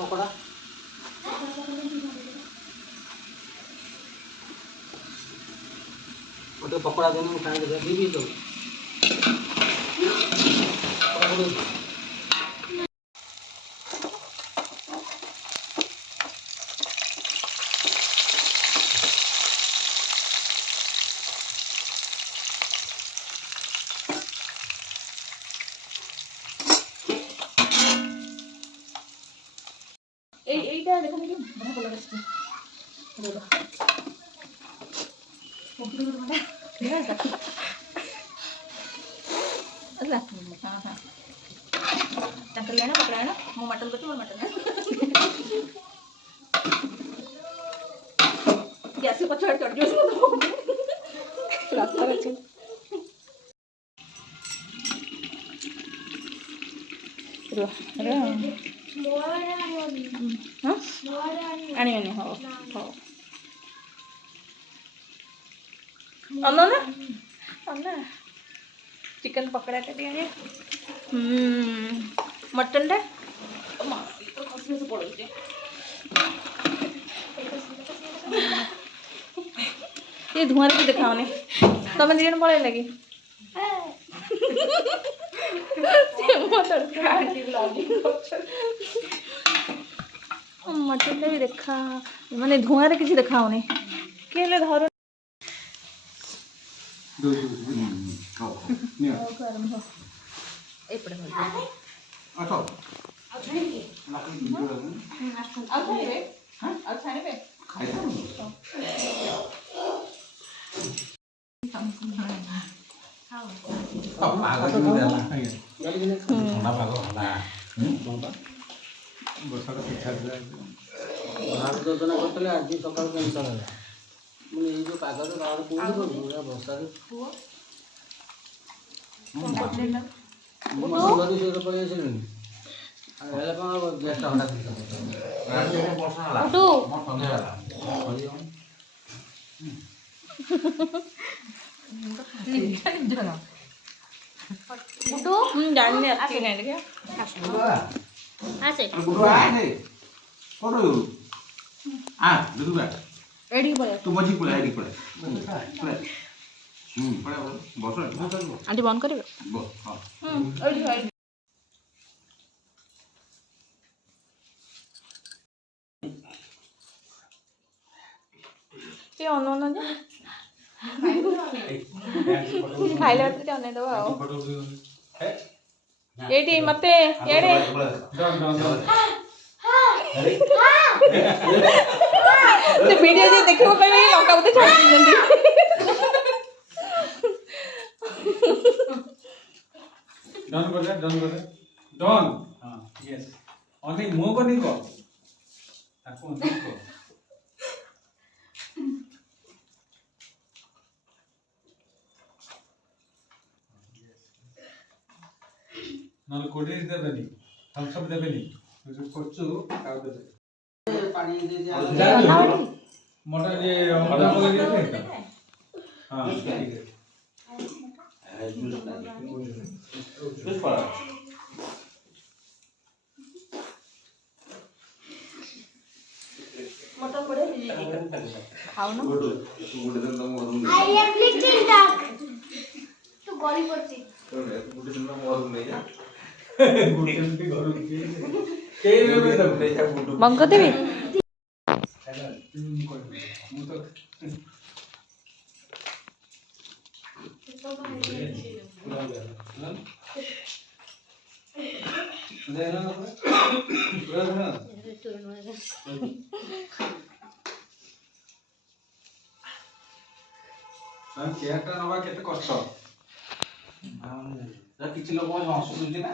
पकड़ा गोटे पकड़ा देने मुझे खाई दीदी तो এইটা দেখো দেখি বড় বড় লাগছে দেখো কমপ্লিট করে মানে ঠিক আছে अगला हां हां टक्कर लेना पकड़ा ना मु मटन को तो मटन गैस को छोड़ छोड़ जो रास्ता रखे रो आनी आनी हो हो अन्ना ना अन्ना चिकन पकड़ा के दिया मटन टा तो खसने से पड़े ये धुआं भी दिखाओ ने तब दिन पड़े लगी मटन भी देखा माने धुआं किसी देखाओ ने के ले धर योजना करते आज सकाल कैंसल है मुझे ये जो कागज बाहर कौन कर बसा जाने आके नहीं देखा एडी बोले तू मजी बोले एडी बोले पड़े बस आंटी बंद करिवे बस हां एडी एडी ये अनन जे खाइले तो अने दो एडी मते एडे तो वीडियो जे देखो पे लंका बोते छोड़ जल्दी डन कर दे डन हां यस ओनली मो को नहीं को ताको नहीं को नल कोडी देबेनी थम्स अप देबेनी जो कोचु काउ देबे पानी दे दिया मोटा ये मोटा मगे दिए थे हां ठीक है जूस पड़ा मोटा पड़े खाओ ना आई एम लिटिल डक तू गली पड़ची गुटे दिन मोर नहीं जा गुटे दिन भी घर के रे नहीं जा गुटे बंद कर देबी मु तो देना ना पूरा देना केयर टा नवा केते कष्ट किछि लोक हसुଛନ୍ତି ना